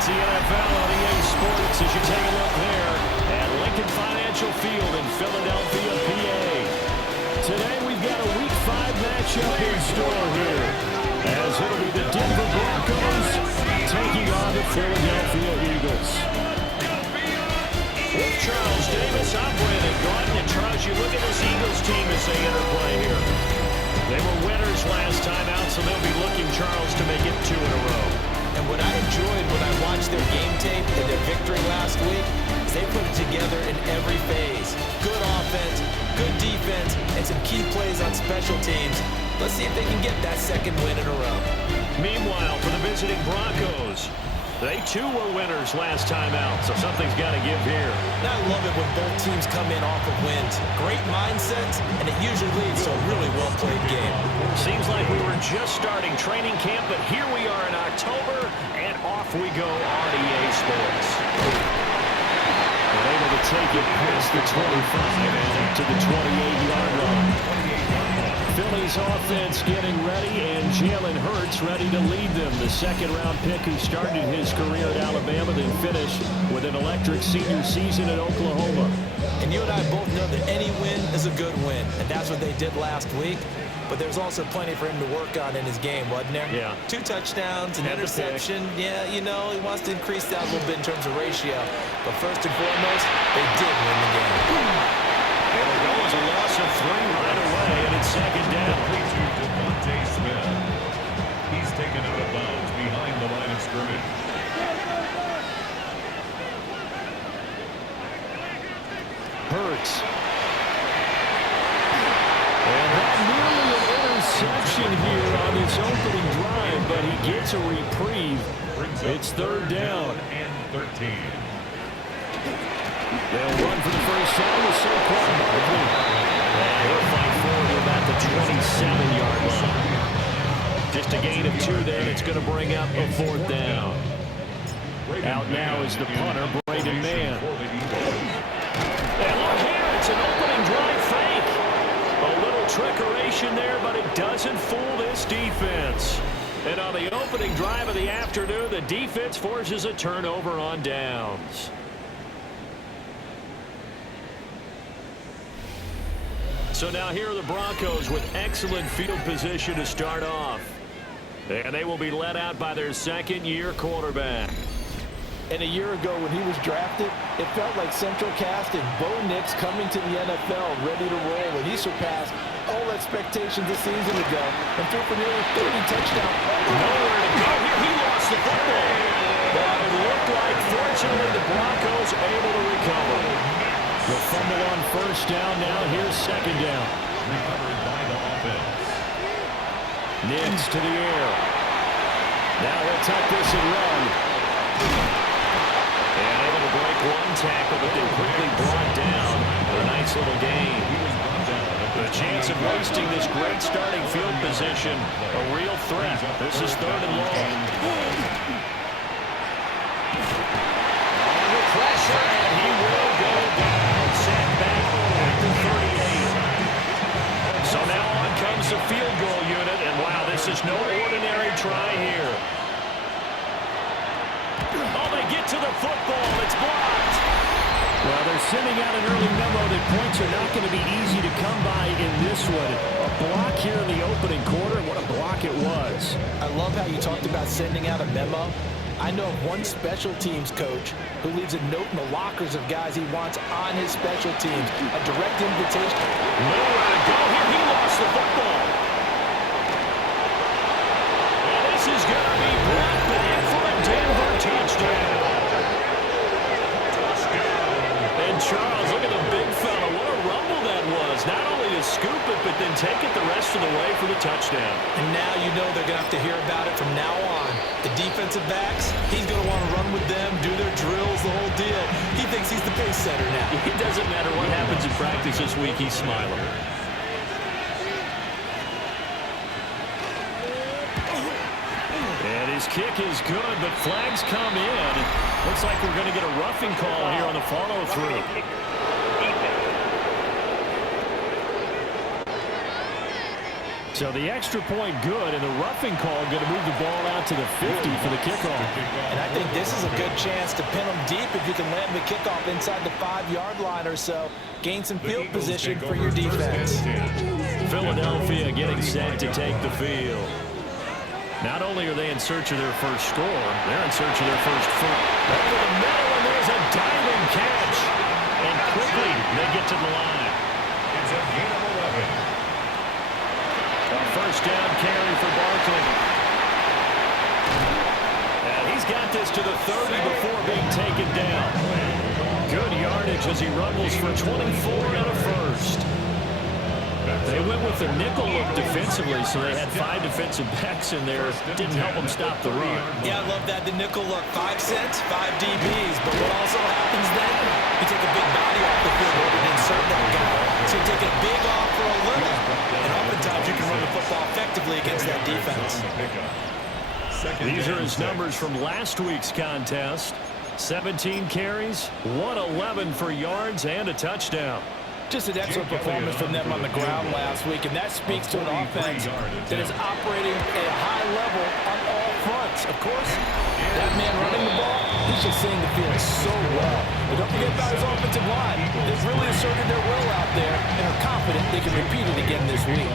It's the NFL on EA Sports as you take a look there at Lincoln Financial Field in Philadelphia, PA. Today we've got a Week 5 matchup in store here, as it'll be the Denver Broncos taking on the Philadelphia Eagles. With Charles Davis, I'm Brandon Gordon. And Charles, you look at this Eagles team as they enter play here. They were winners last time out, so they'll be looking, Charles, to make it 2 in a row. And what I enjoyed when I watched their game tape and their victory last week is they put it together in every phase. Good offense, good defense, and some key plays on special teams. Let's see if they can get that second win in a row. Meanwhile, for the visiting Broncos, they too were winners last time out, so something's got to give here. And I love it when both teams come in off of wins. Great mindsets, and it usually leads to a really well-played game. Seems like we were just starting training camp, but here we are in October, and off we go on EA Sports. They're able to take it past the 25 and to the 28-yard line. Philly's offense getting ready, and Jalen Hurts ready to lead them. The second-round pick who started his career at Alabama, then finished with an electric senior season at Oklahoma. And you and I both know that any win is a good win, and that's what they did last week. But there's also plenty for him to work on in his game, wasn't there? Yeah. 2 touchdowns, an interception. Yeah, you know, he wants to increase that a little bit in terms of ratio. But first and foremost, they did win the game. There we go. It's a loss of 3 right away, and it's second down. He's taken out of bounds behind the line of scrimmage. Hurts. And that nearly an interception here on this opening drive, but he gets a reprieve. It's third down. And 13. They'll run for the first time with Saquon Barkley. And he'll fight forward to about the 27-yard line. Just a gain of 2 then. It's going to bring up a 4th down. Out now is the punter, Braden Mann. And look here, it's an opening drive fake. A little trickeration there, but it doesn't fool this defense. And on the opening drive of the afternoon, the defense forces a turnover on downs. So now here are the Broncos with excellent field position to start off. And they will be led out by their second-year quarterback. And a year ago when he was drafted, it felt like Central Cast and Bo Nix coming to the NFL ready to roll, and he surpassed all expectations a season ago and threw for nearly 30 touchdowns. Nowhere to go here. He lost the football. But it looked like, fortunately, the Broncos able to recover. The fumble on first down. Now here's second down. Recovered by the offense. Nix to the air. Now he'll tuck this and run. And able to break one tackle, but then quickly brought down for a nice little gain. The chance of wasting this great starting field position, a real threat. This is third and long. Under pressure, and he will go down. Set back at the 38. So now on comes the field goal unit, and wow, this is no ordinary try here. Oh, they get to the football. It's blocked. Well, they're sending out an early memo that points are not going to be easy to come by in this one. A block here in the opening quarter, and what a block it was. I love how you talked about sending out a memo. I know of one special teams coach who leaves a note in the lockers of guys he wants on his special teams. A direct invitation. Nowhere to go here. He lost the football. And this is going to be brought back for a Denver touchdown. And Charles, look at the big fella. What a rumble that was. Not only to scoop it, but then take it the rest of the way for the touchdown. And now you know they're going to have to hear about it from now on. The defensive backs, he's going to want to run with them, do their drills, the whole deal. He thinks he's the pace setter now. It doesn't matter what happens in practice this week, he's smiling. And his kick is good, but flags come in. Looks like we're going to get a roughing call here on the follow-through. So the extra point good, and the roughing call going to move the ball out to the 50 for the kickoff. And I think this is a good chance to pin them deep if you can land the kickoff inside the 5-yard line or so. Gain some field position for your defense. Philadelphia getting set to take the field. Not only are they in search of their first score, they're in search of their first foot. Over the middle, and there's a diving catch. And quickly, they get to the line. It's a gain of 11. A first down carry for Barkley. And he's got this to the 30 before being taken down. Good yardage as he rumbles for 24 and a first. They went with the nickel look defensively, so they had 5 defensive backs in there. Didn't help them stop the run. Yeah, I love that. The nickel look. 5 cents, 5 DBs. But what also happens then, you take a big body off the field and insert that guy. So you take a big off for a little. And oftentimes you can run the football effectively against that defense. These are his numbers from last week's contest. 17 carries, 111 for yards, and a touchdown. Just an excellent performance from them on the ground last week, and that speaks to an offense that is operating at a high level on all fronts. Of course, that man running the ball, he's just seeing the field so well. But don't forget about his offensive line. They've really asserted their will out there and are confident they can repeat it again this week.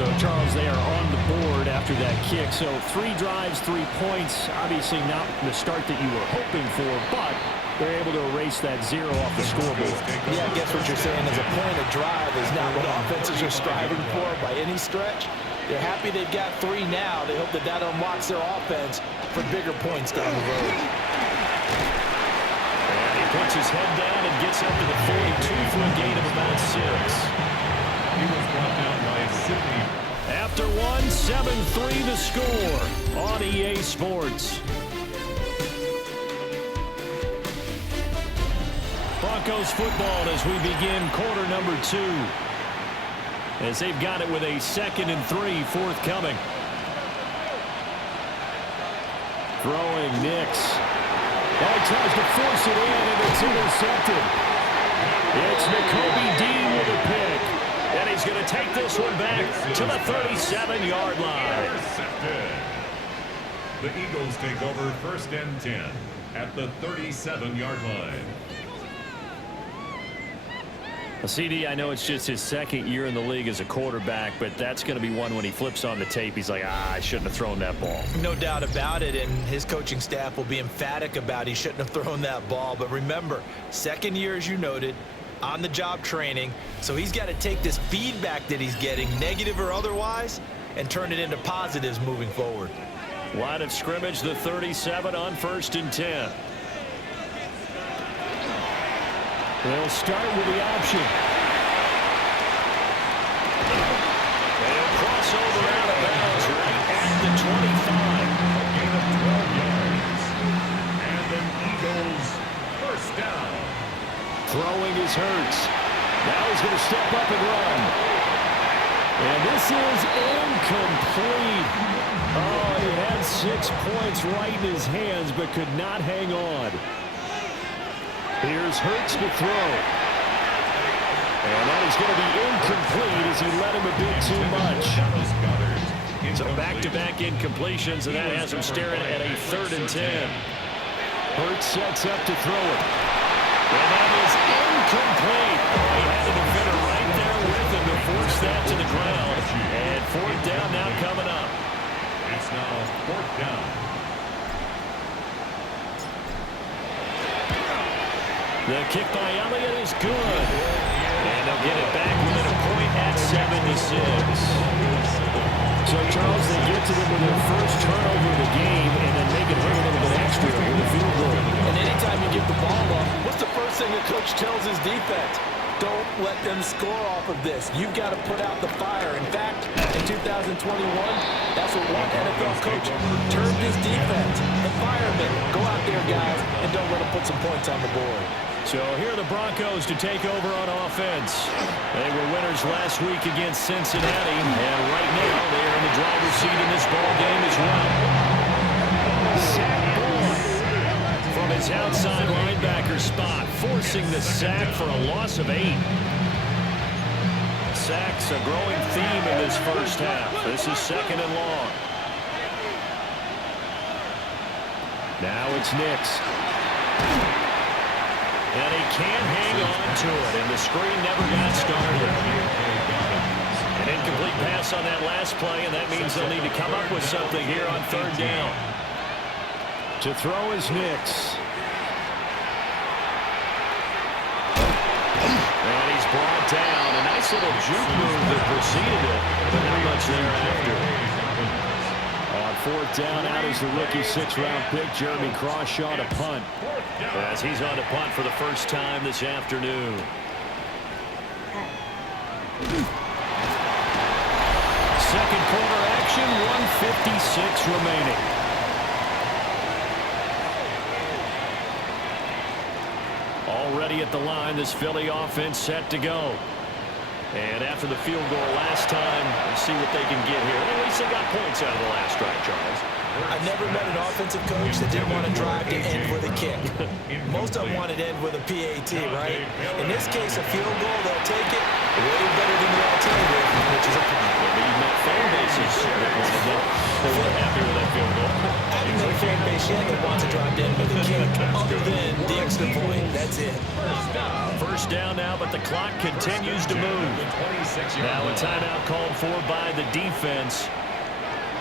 So, Charles, they are on the board after that kick. So 3 drives, 3 points. Obviously not the start that you were hoping for, but they're able to erase that 0 off the scoreboard. Yeah, I guess what you're saying is a point of drive is not what offenses are striving for by any stretch. They're happy they've got 3 now. They hope that that unlocks their offense for bigger points down the road. And he puts his head down and gets up to the 42 for a gain of about 6. He was brought down by Sidney. After 1, 7-3 to score on EA Sports. Broncos football as we begin quarter number 2. As they've got it with a 2nd and 3 forthcoming. Throwing Nix. Oh, he tries to force it in, and it's intercepted. It's Nakobe Dean with a pick. And he's going to take this one back to the 37-yard line. Intercepted. The Eagles take over 1st and 10 at the 37-yard line. CD, I know it's just his 2nd year in the league as a quarterback, but that's going to be one when he flips on the tape, he's like, I shouldn't have thrown that ball. No doubt about it, and his coaching staff will be emphatic about he shouldn't have thrown that ball. But remember, 2nd year, as you noted, on-the-job training, so he's got to take this feedback that he's getting, negative or otherwise, and turn it into positives moving forward. Line of scrimmage, the 37 on 1st and 10. They'll start with the option. They'll cross over out of bounds right at the 25. A gain of 12 yards. And the Eagles 1st down. Throwing is Hurts. Now he's going to step up and run. And this is incomplete. Oh, he had 6 points right in his hands, but could not hang on. Here's Hurts to throw. And that is going to be incomplete as he let him a bit too much. So back-to-back incompletions, and that has him staring at a 3rd and 10. Hurts sets up to throw it. And that is incomplete. He had a defender right there with him to force that to the ground. And 4th down now coming up. It's now 4th down. The kick by Elliott is good. And they'll get it back within a point at 7-6. So, Charles, they get to them with their first turnover of the game and then make it hurt a little bit extra with a field goal. And anytime you give the ball up, what's the first thing the coach tells his defense? Don't let them score off of this. You've got to put out the fire. In fact, in 2021, that's what one NFL coach turned his defense. The firemen. Go out there, guys, and don't let them put some points on the board. So here are the Broncos to take over on offense. They were winners last week against Cincinnati, and right now they are in the driver's seat in this ball game as well. Sack Boyd from his outside linebacker spot, forcing the sack for a loss of 8. 2nd Sacks, a growing theme in this first half. This is 2nd and long. Now it's Nix. And he can't hang on to it, and the screen never got started. An incomplete pass on that last play, and that means they'll need to come up with something here on 3rd down. To throw is Nix. And he's brought down. A nice little juke move that preceded it, but not much thereafter. On 4th down, out is the rookie 6th-round pick, Jeremy Crawshaw, to punt. As he's on to punt for the first time this afternoon. Second quarter action, 1:56 remaining. Already at the line, this Philly offense set to go. And after the field goal last time, we'll see what they can get here. At least they got points out of the last drive, Charles. I've never met an offensive coach that didn't want to drive to end with a kick. Most of them want to end with a PAT, right? In this case, a field goal, they'll take it way better than the alternative, which is a punt. You've met fan bases that want to go. They weren't happy with that field goal. I haven't met a fan base yet that wants to drive to end with a kick, other than the extra point. That's it. First down now, but the clock continues to move. Now a timeout called for by the defense.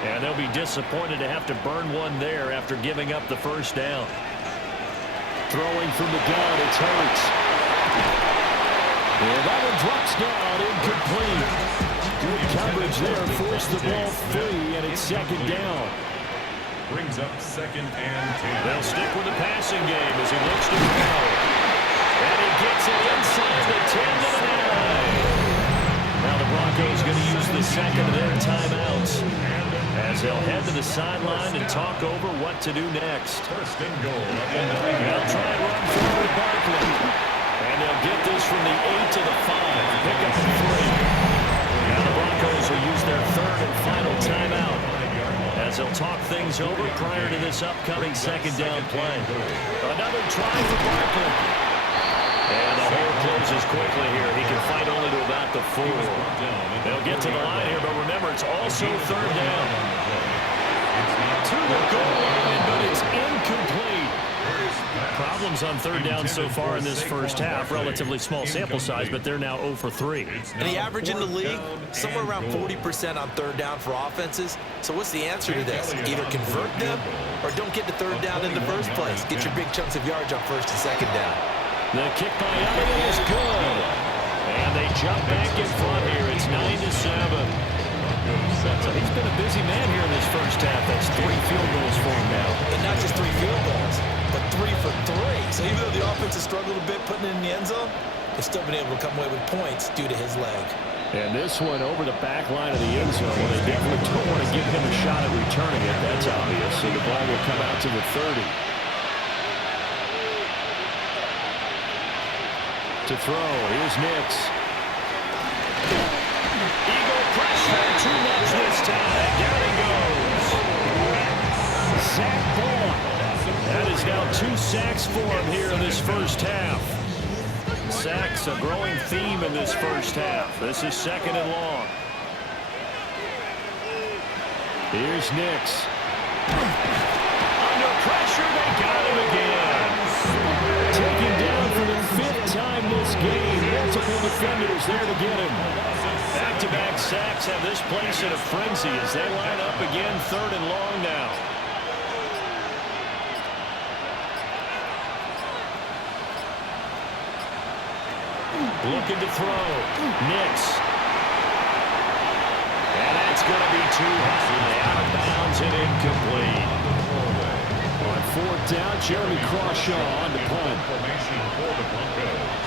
And they'll be disappointed to have to burn one there after giving up the first down. Throwing from the gun, it's Hurts. And that one drops down, incomplete. Good coverage there, forced the ball free, and it's 2nd down. Brings up 2nd and 10. They'll stick with the passing game as he looks to throw. And he gets it inside the 10 to the 9. Now the Broncos going to use the second of their timeouts, as they'll head to the sideline and talk over what to do next. 1st and goal. They'll try and run forward Barkley. And they'll get this from the 8 to the 5. Pick up the 3. Now the Broncos will use their 3rd and final timeout, as they'll talk things over prior to this upcoming 2nd down play. Another try for Barkley. And the hole closes quickly here. He can fight only to about the 4. They'll get to the line here, but remember, it's also 3rd down. To the goal line, but it's incomplete. Problems on 3rd down so far in this first half. Relatively small sample size, but they're now 0 for 3. And the average in the league, somewhere around 40% on 3rd down for offenses. So what's the answer to this? Either convert them or don't get to 3rd down in the first place. Get your big chunks of yards on 1st and 2nd down. The kick by Elliott is good. And they jump back in front here. It's 9-7. So he's been a busy man here in this first half. That's 3 field goals for him now. And not just 3 field goals, but 3 for 3. So even though the offense has struggled a bit putting it in the end zone, they've still been able to come away with points due to his leg. And this one over the back line of the end zone. Well, they definitely don't want to give him a shot at returning it. That's obvious. So the ball will come out to the 30. To throw, here's Nix. Eagle pressure, too much this time. Down he goes. Sack Bourne. That is now 2 sacks for him here in this first half. Sacks, a growing theme in this first half. This is 2nd and long. Here's Nix. Under pressure, they got him again. Taken down for the 5th time this game. Multiple defenders there to get him. Back-to-back sacks have this place in a frenzy as they line up again 3rd and long now. Looking to throw. Nix. And that's going to be too high. Out of bounds and incomplete. On 4th down, Jeremy Crawshaw on the punt. Formation for the Broncos.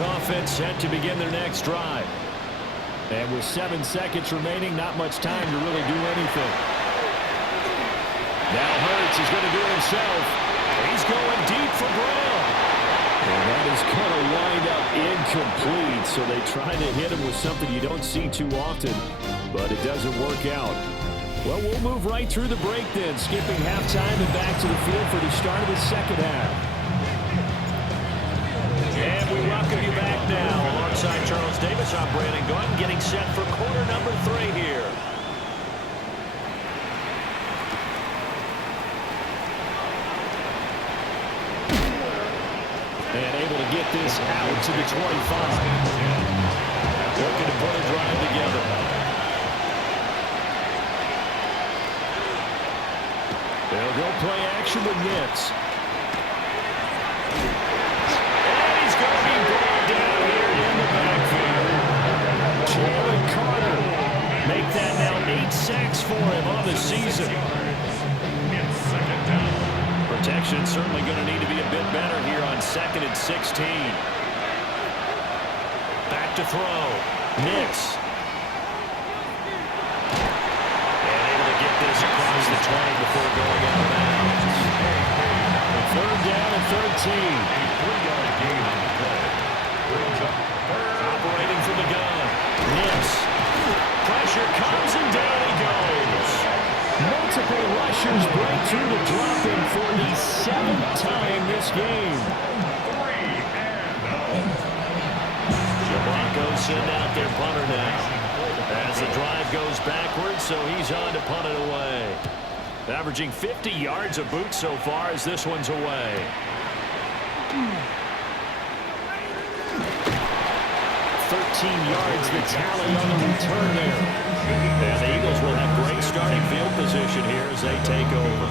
Offense set to begin their next drive. And with 7 seconds remaining, not much time to really do anything. Now Hurts is going to do it himself. He's going deep for Brown. And that is going to wind up incomplete. So they try to hit him with something you don't see too often, but it doesn't work out. Well, we'll move right through the break then, skipping halftime and back to the field for the start of the second half. And we welcome you back now. Alongside Charles Davis, I'm Brandon Gaudin, getting set for quarter number 3 here. And able to get this out to the 25. Looking to put a drive together. They'll go play action with Nix. And he's going to be brought down here in the backfield. Jalen Carter. Make that now 8 sacks for him on the season. Protection certainly going to need to be a bit better here on 2nd and 16. Back to throw. Nix. And able to get this across the 20 before going out of bounds. 3rd down and 13. Operating from the gun. Nix. Pressure comes and down he goes. Multiple rushers break through the drop-in for the 7th time this game. The Broncos send out their punter now. As the drive goes backwards, so he's on to punt it away. Averaging 50 yards a boot so far as this one's away. 13 yards the tally on the return there. And the Eagles will have great starting field position here as they take over.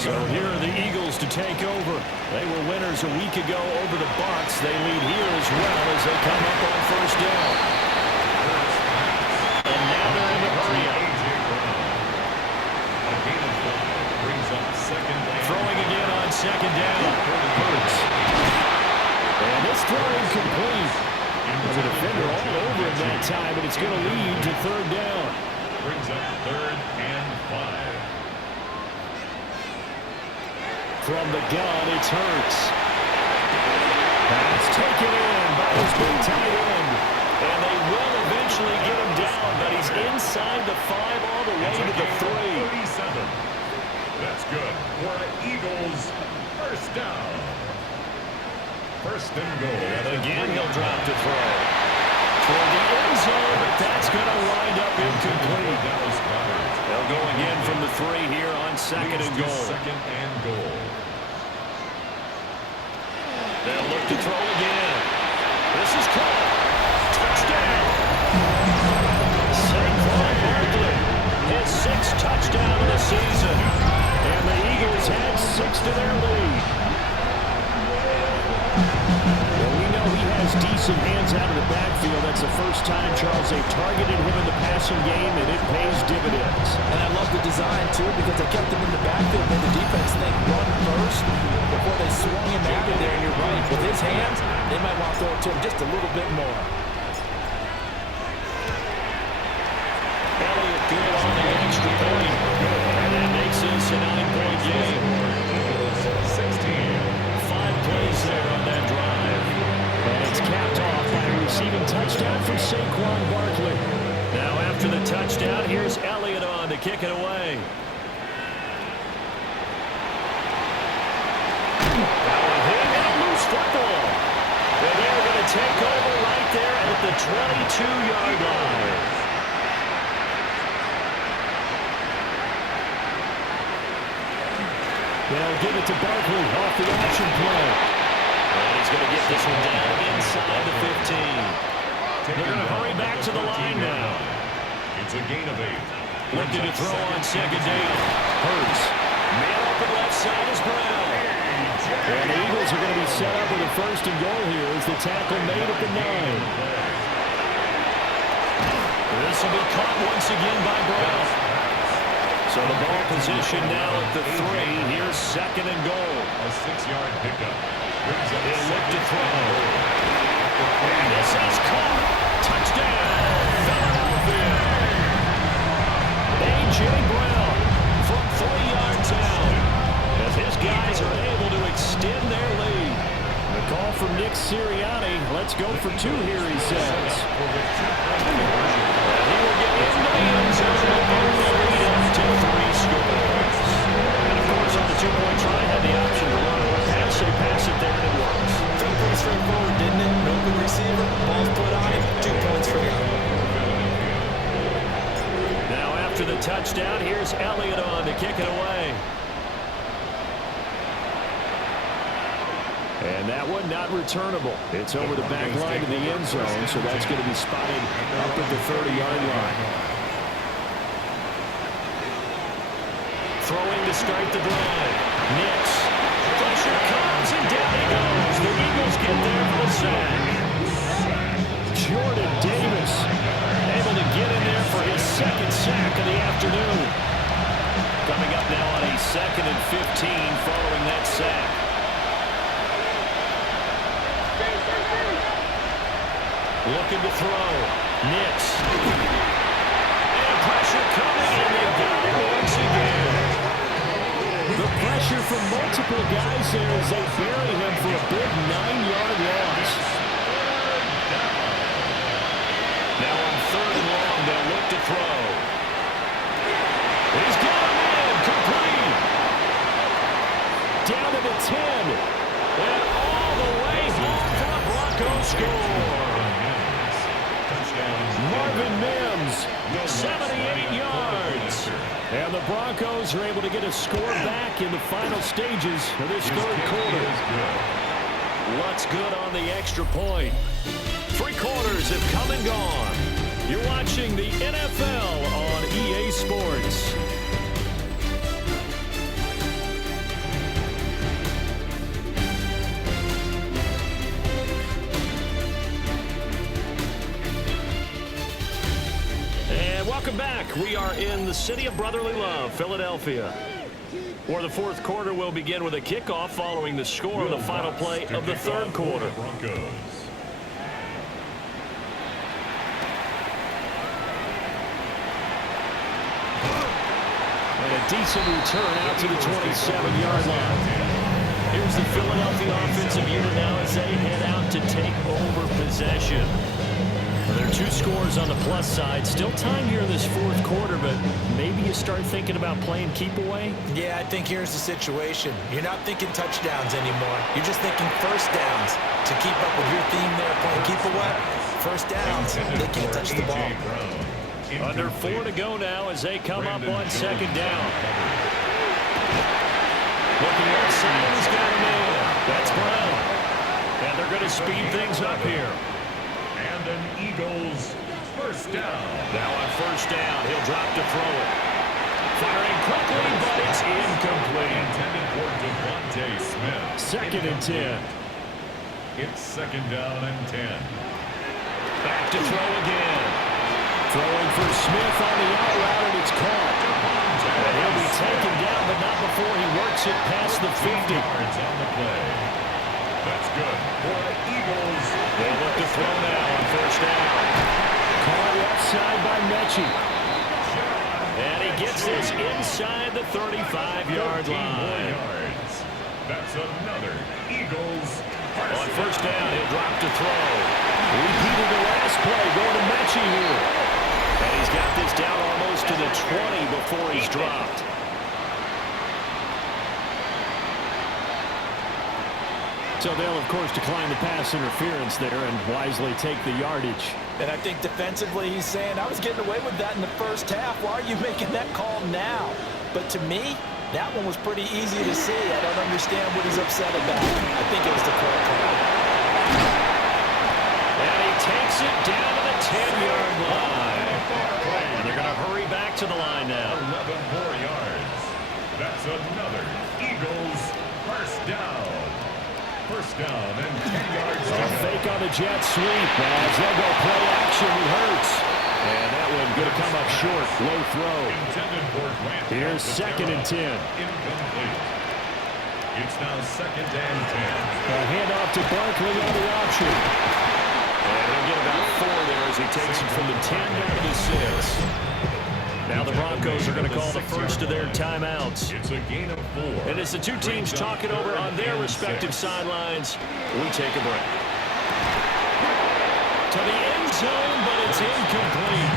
So here are the Eagles to take over. They were winners a week ago over the Bucs. They lead here as well as they come up on 1st down. And now they're in the hurry up. Throwing again on 2nd down. Hurts. And this throw incomplete. The defender all over him that time, but it's going to lead to 3rd down. Brings up 3rd and 5. From the gun, it's Hurts. Pass taken in by his big tight end. And they will eventually get him down, but he's inside the 5 all the way to the 3. 37. That's good for an Eagles 1st down. 1st and goal. And again, he'll drop to throw. Toward the end zone, but that's going to wind up incomplete. They'll go again from the 3 here on 2nd and goal. 2nd and goal. They'll look to throw again. This is caught. Touchdown. Saquon Barkley. His 6th touchdown of the season. And the Eagles add 6 to their lead. Well, we know he has decent hands out of the backfield. That's the first time, Charles, they've targeted him in the passing game, and it pays dividends. And I love the design, too, because they kept him in the backfield, made the defense think run first before they swung him out of there. And you're right. With his hands, they might want to throw it to him just a little bit more. Elliott good on the extra point. And that makes this a 9-point game. 16. 5 plays there on that drive. And it's capped off by a receiving touchdown from Saquon Barkley. Now after the touchdown, here's Elliott on to kick it away. Now a hit and a loose football. And they're going to take over right there at the 22-yard line. They'll give it to Barkley off the option play. And he's going to get this one down inside the 15. They're going to hurry back to the line now. It's a gain of 8. Looking to throw on 2nd down. Hurts. Man open left side is Brown. And the Eagles are going to be set up with a 1st and goal here as the tackle made at the 9. This will be caught once again by Brown. So the ball position now at the 3. Here's 2nd and goal. A 6-yard pickup. He'll look to throw. And this is caught. Touchdown, Philadelphia. A.J. Brown from yards out. As his guys are able to extend their lead. The call from Nick Sirianni. Let's go for two here, he says. He will get into the end zone and lead up to 3 scores. And of course, on the two-point try, had the option to run or pass. They pass it there and it works. Felt pretty straightforward, didn't it? No good receiver. Ball's put on him. 2 points for him. Now after the touchdown, here's Elliott on to kick it away. And that one not returnable. It's over the back line to the end zone, so that's going to be spotted up at the 30-yard line. Throwing to start the drive. Nix. Pressure comes, and down he goes. The Eagles get there for the sack. Jordan Davis able to get in there for his second sack of the afternoon. Coming up now on a 2nd and 15 following that sack. Looking to throw. Nix. And pressure coming, and they got him once again. The pressure from multiple guys there as they bury him for a big 9-yard loss. Now on 3rd and long, they'll look to throw. He's got him in, complete. Down to the 10. And all the way home for the Broncos score. Marvin Mims, 78 yards. And the Broncos are able to get a score back in the final stages of this 3rd quarter. What's good on the extra point? 3 quarters have come and gone. You're watching the NFL on EA Sports. Welcome back. We are in the city of brotherly love, Philadelphia, where the 4th quarter will begin with a kickoff following the score of the final play of the 3rd quarter. And a decent return out to the 27-yard line. Here's the Philadelphia offensive unit now as they head out to take over possession. There are 2 scores on the plus side. Still time here in this 4th quarter, but maybe you start thinking about playing keep away? Yeah, I think here's the situation. You're not thinking touchdowns anymore. You're just thinking first downs. To keep up with your theme there, playing keep away, first downs, they can't touch the ball. Under 4 to go now as they come up on 2nd down. Looking outside, he's got him in. That's Brown. And they're going to speed things up here. And an Eagles first down. Now on 1st down, he'll drop to throw it. Firing quickly, but it's incomplete. Intended for Devontae Smith. 2nd and 10. It's 2nd down and 10. Back to throw again. Throwing for Smith on the out route, and it's caught. And he'll be taken down, but not before he works it past the 50. Yards on the play. That's good for the Eagles. They look to throw now on 1st down. Caught left side by Mechie. And he gets this inside the 35-yard line. Yards. That's another Eagles. On 1st down, he'll drop to throw. Repeated the last play, going to Mechie here. And he's got this down almost to the 20 before he's dropped. So they'll, of course, decline the pass interference there and wisely take the yardage. And I think defensively he's saying, I was getting away with that in the first half. Why are you making that call now? But to me, that one was pretty easy to see. I don't understand what he's upset about. I think it was the correct call. And he takes it down to the 10-yard line. And they're going to hurry back to the line now. 11 more yards. That's another Eagles first down. First down and 10 yards. A fake on the jet sweep as they'll go play action. It hurts. And that one going to come up short. Low throw. Here's 2nd and 10. Incomplete. It's now 2nd and 10. A handoff to Barkley on the option. And he'll get about 4 there as he takes it from the 10 down to the 6. Now the Broncos are going to call the first of their timeouts. It's a gain of 4. And as the two teams talk it over on their respective sidelines, we take a break. To the end zone, but it's incomplete.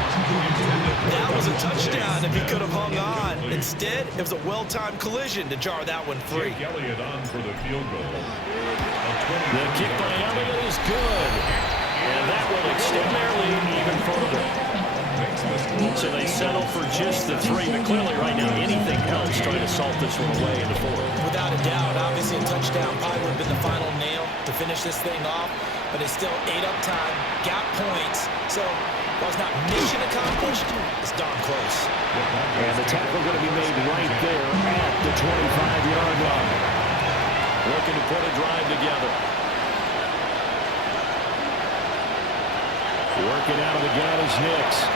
That was a touchdown if he could have hung on. Instead, it was a well-timed collision to jar that one free. Jake Elliott on for the field goal. The kick by Elliott is good. And that will extend their lead even further. So they settle for just the 3, but clearly right now anything helps trying to salt this one away in the 4th. Without a doubt, obviously a touchdown probably would have been the final nail to finish this thing off, but it's still 8 up time, got points, so while it's not mission accomplished, it's darn close. And the tackle going to be made right there at the 25-yard line. Looking to put a drive together. Working out of the gun is Nix.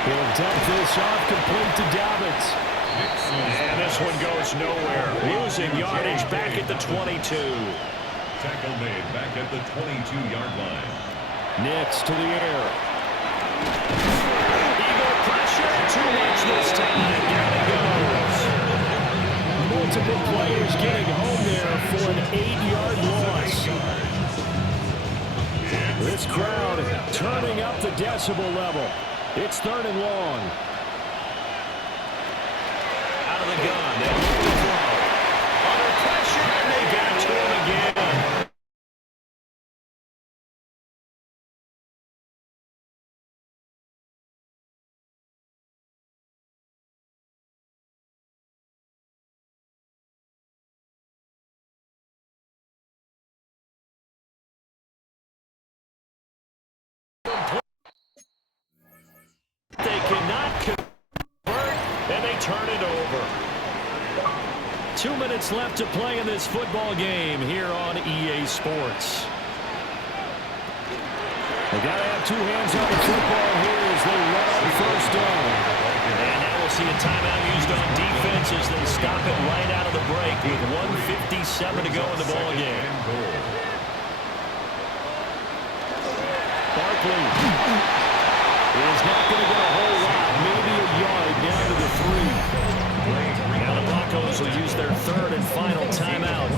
He'll dump this off complete to Dobbins. And this one goes nowhere. Losing yardage back at the 22. Tackle made back at the 22-yard line. Nix to the air. Eagle pressure. Too much this time. Down it goes. Multiple players getting home there for an 8-yard loss. This crowd turning up the decibel level. It's 3rd and long. Out of the gun. They move the throw. Under pressure, and they got to him again. They cannot convert, and they turn it over. 2 minutes left to play in this football game here on EA Sports. They got to have 2 hands on the football here as they run on 1st down. And now we'll see a timeout used on defense as they stop it right out of the break with 1:57 to go in the ball game. Barkley is not going to get a whole lot, maybe a yard down to the 3. Now the Broncos will use their 3rd and final timeout.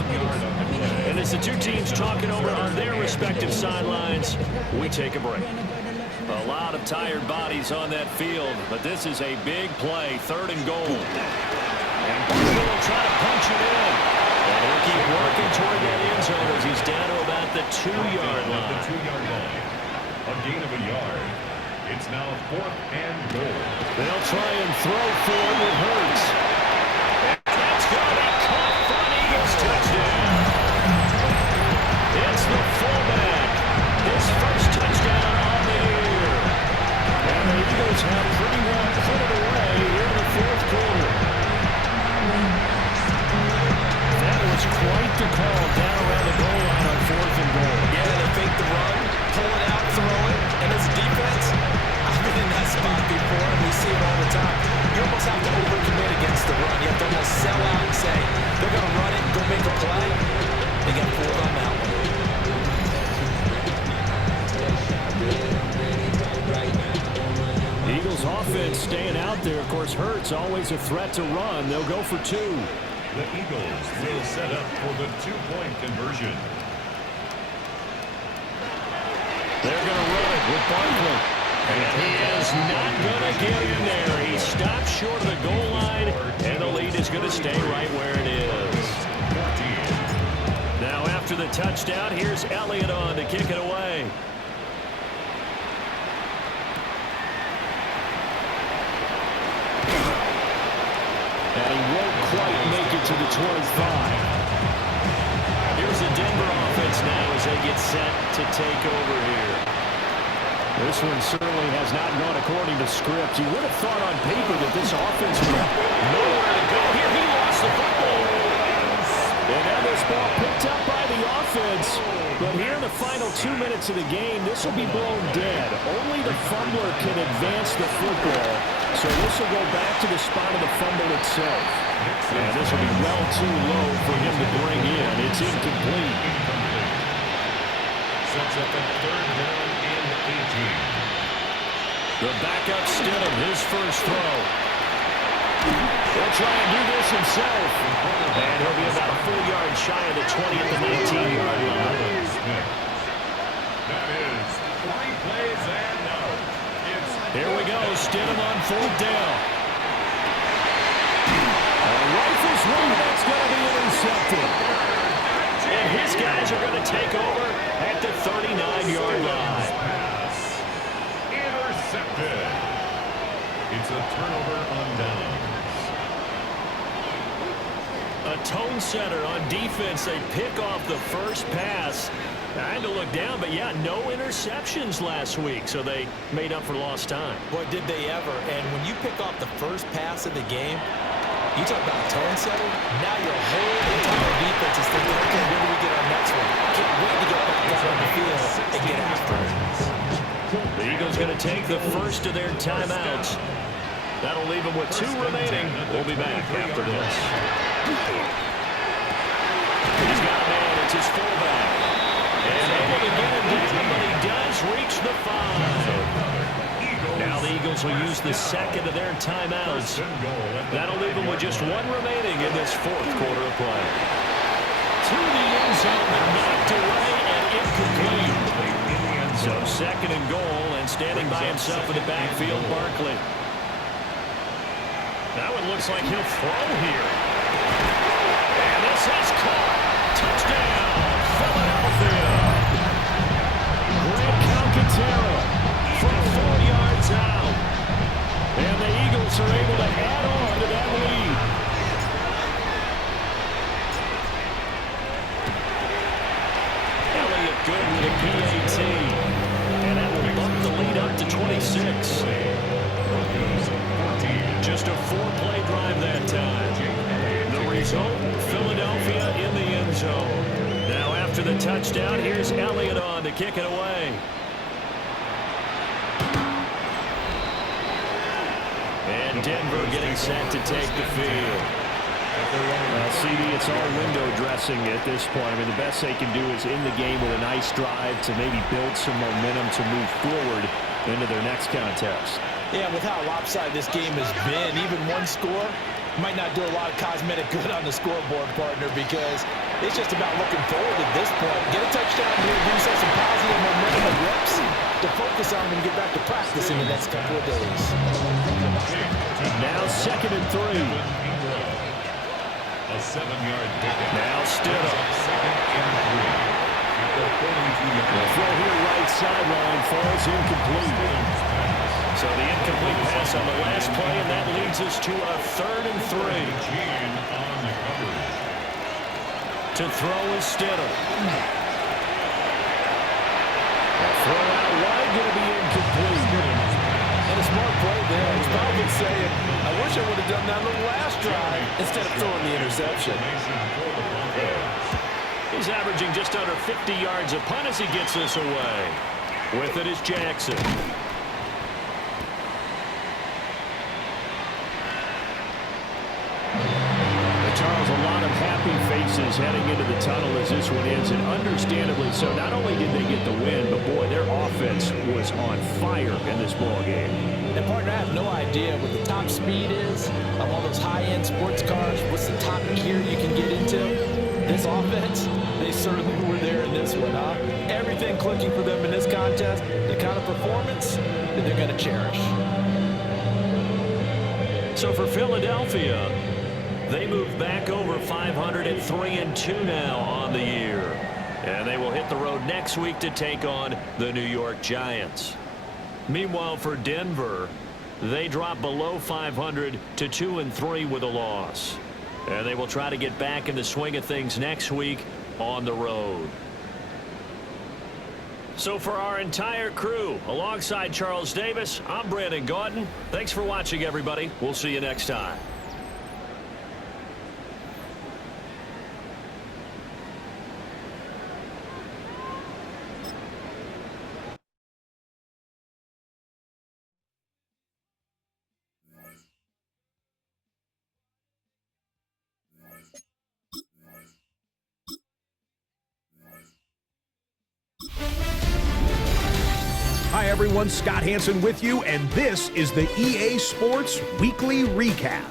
And as the two teams talking over on their respective sidelines, we take a break. A lot of tired bodies on that field, but this is a big play, 3rd and goal. And Barkley will try to punch it in. And he'll keep working toward that end zone as he's down to about the 2-yard line. The 2-yard line. A gain of a yard. It's now 4th and goal. They'll try and throw for it with Hurts. That's going to be caught for an Eagles touchdown. It's the fullback. His first touchdown on the year. And the Eagles have pretty well put it away here in the 4th quarter. That was quite the call down around the goal line on 4th and goal. Yeah, they fake the run, pull it out, throw it, and as a defense, I've been in that spot before, and we see it all the time. You almost have to overcommit against the run. You have to almost sell out and say, they're going to run it, go make a play. They got pulled on that one. Eagles offense staying out there. Of course, Hurts always a threat to run. They'll go for 2. The Eagles will set up for the 2-point conversion. They're going to run it with Barkley. And he is not going to get in there. He stopped short of the goal line, and the lead is going to stay right where it is. Now after the touchdown, here's Elliott on to kick it away. And he won't quite make it to the 25. Here's the Denver offense now as they get set to take over here. This one certainly has not gone according to script. You would have thought on paper that this offense would have nowhere to go. Here he lost the football. And now this ball picked up by the offense. But here in the final 2 minutes of the game, this will be blown dead. Only the fumbler can advance the football. So this will go back to the spot of the fumble itself. And this will be well too low for him to bring in. It's incomplete. Sets up a 3rd down and 18. The backup Stidham, his first throw. He'll try and do this himself. And he'll be about a full yard shy of the 20 at the 19-yard line. That is 3 plays and out. Here we go, Stidham on 4th down. Rifles one that's going to be intercepted. And his guys are going to take over at the 39-yard line. Intercepted. It's a turnover on downs. A tone setter on defense. They pick off the first pass. I had to look down, but yeah, no interceptions last week, so they made up for lost time. Boy, did they ever. And when you pick off the first pass of the game, you talk about a tone setter, now your whole entire defense is thinking, okay, when do we get our next one? Can't wait to get back out on the field and get after it. The Eagles going to take the first of their timeouts. That'll leave them with 2 remaining. We'll be back after this. He's got a man. It's his fullback. And able to get him down, but he does reach the 5. Now the Eagles will use the second of their timeouts. That'll leave them with just 1 remaining in this 4th quarter of play. To the end zone, but knocked away and incomplete. So 2nd and goal, and standing by himself in the backfield, Barkley. That one looks like he'll throw here. And this is caught. Touchdown, Philadelphia. Grant Calcaterra from 4 yards out. And the Eagles are able to add on to that lead. Elliott good with a PAT. And that will bump the lead up to 26. Just a 4-play drive that time. The result, Philadelphia in the end zone. Now after the touchdown, here's Elliott on to kick it away. And Denver getting set to take the field. CD, it's all window dressing at this point. I mean, the best they can do is in the game with a nice drive to maybe build some momentum to move forward into their next contest. Yeah, with how lopsided this game has been, even one score might not do a lot of cosmetic good on the scoreboard, partner, because it's just about looking forward at this point. Get a touchdown here, give yourself some positive momentum and reps to focus on when you get back to practice in the next couple of days. Now 2nd and 3. A 7-yard pickup. Now Stidham. 2nd and 3. The throw here right sideline falls incomplete. So the incomplete pass on the last play, and that leads us to a 3rd and 3. To throw is Stidham. The throw out wide going to be incomplete. And a smart play there. He's probably saying, I wish I would have done that on the last drive instead of throwing the interception. He's averaging just under 50 yards a punt as he gets this away. With it is Jackson. Charles, a lot of happy faces heading into the tunnel as this one ends, and understandably so. Not only did they get the win, but boy, their offense was on fire in this ball game. And partner, I have no idea what the top speed is of all those high-end sports cars. What's the top gear you can get into? This offense, they certainly were there in this one, huh? Everything clicking for them in this contest, the kind of performance that they're going to cherish. So for Philadelphia, they move back over 500 at 3-2 now on the year. And they will hit the road next week to take on the New York Giants. Meanwhile, for Denver, they drop below 500 to 2-3 with a loss. And they will try to get back in the swing of things next week on the road. So for our entire crew, alongside Charles Davis, I'm Brandon Gaudin. Thanks for watching, everybody. We'll see you next time. Hi, everyone. everyone, Scott Hansen with you, and this is the EA Sports Weekly Recap.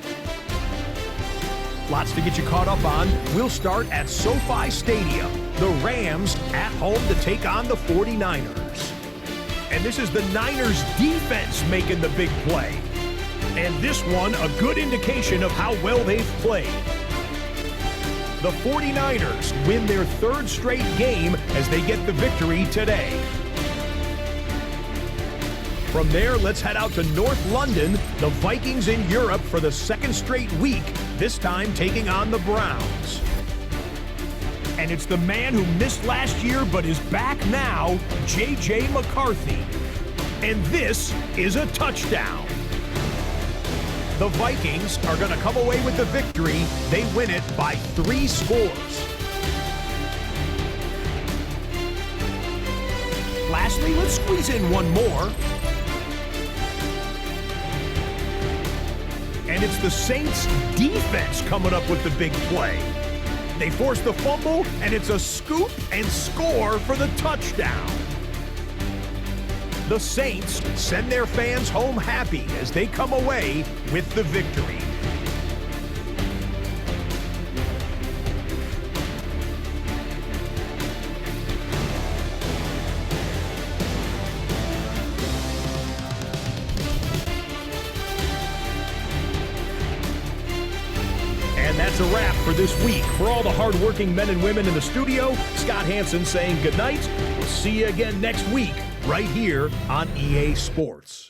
Lots to get you caught up on. We'll start at SoFi Stadium. The Rams at home to take on the 49ers. And this is the Niners defense making the big play. And this one, a good indication of how well they've played. The 49ers win their third straight game as they get the victory today. From there, let's head out to North London. The Vikings in Europe for the second straight week, this time taking on the Browns. And it's the man who missed last year but is back now, J.J. McCarthy. And this is a touchdown. The Vikings are going to come away with the victory. They win it by 3 scores. Lastly, let's squeeze in one more. And it's the Saints defense coming up with the big play. They force the fumble, and it's a scoop and score for the touchdown. The Saints send their fans home happy as they come away with the victory. And that's a wrap for this week. For all the hardworking men and women in the studio, Scott Hansen saying goodnight. We'll see you again next week right here on EA Sports.